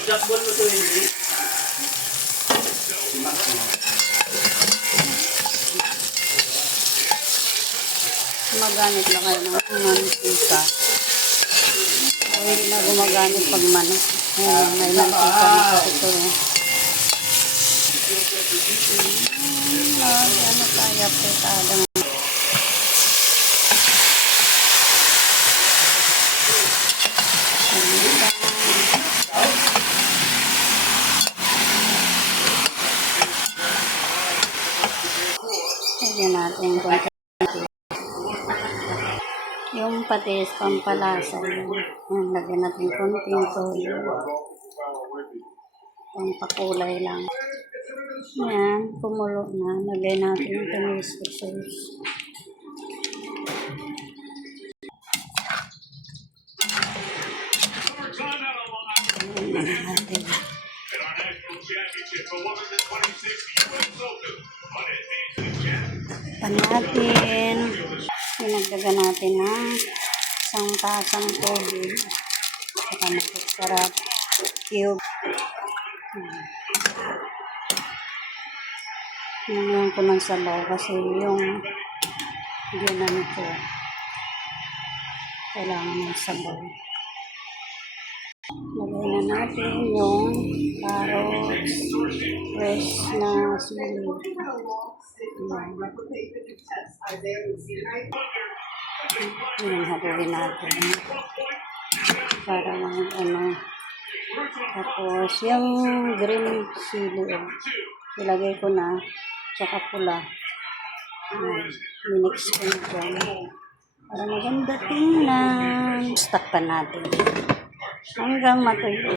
Jackball mo to hindi. Gumagamit na kayo ng mantika. O hindi na gumagamit pag manok. May mantika na kasi ito. Ano kaya petadang. Lagyan natin konti. Yung patis, pampalasa. Lagyan natin konting toyo. Pampakulay lang. Yan, kumulo na. Lagyan natin yung tomato sauce. Lagyan natin. Panatin. Pinagdagan natin ng isang tasang tubig. Saka masarap. Cube. Ngayon ko ng sabaw kasi yung ginan ko kailangan ng sabaw. Lagyan na natin yung carrots, fresh na sili. Yan, haluin natin para ano. Tapos yung green sili ilagay ko na, tsaka pula. Minix ko na dyan para maganda tingnan. Stack pa natin hanggang matuyo.